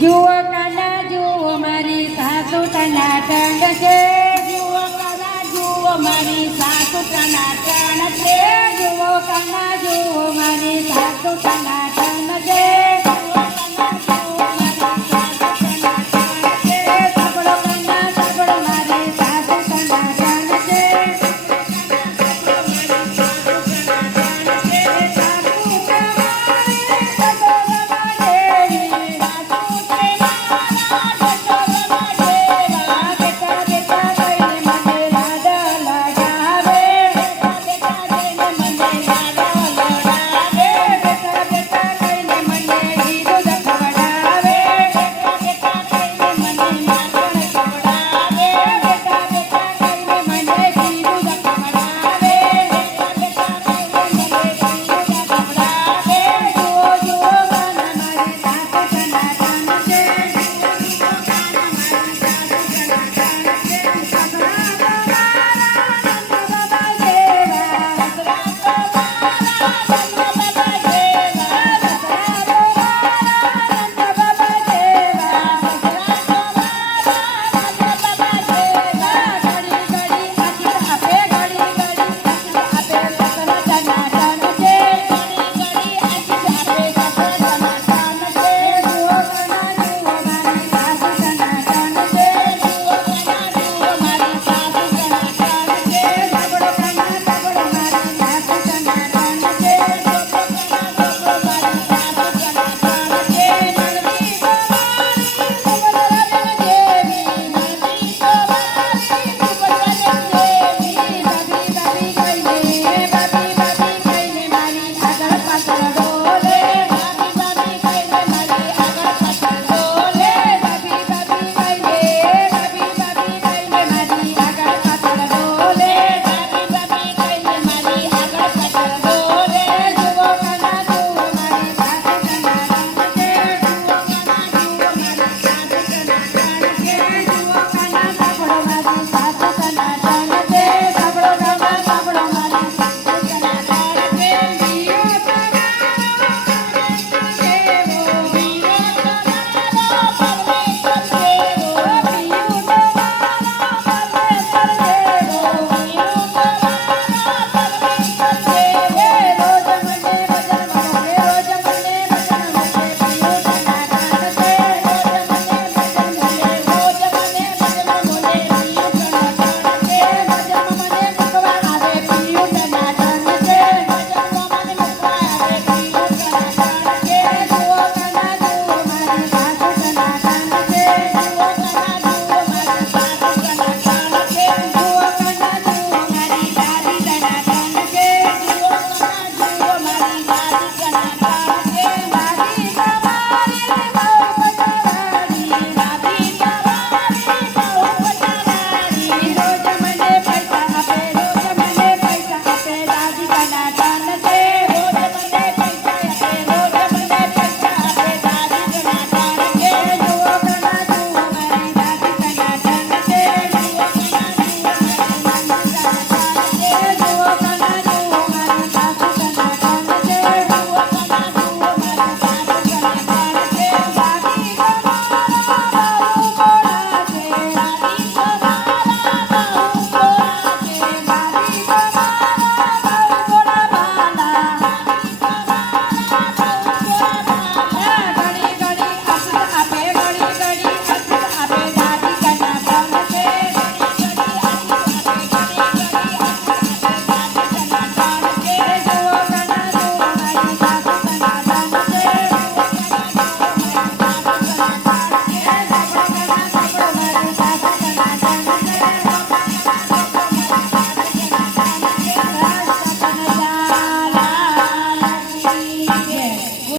જુઓ કાના, જુઓ મારી સાસુ ટનાટન છે. જુઓ કાના, જુઓ મારી સાસુ ટનાટન છે. જુઓ કાના, જુઓ મારી સાસુ ટનાટન છે.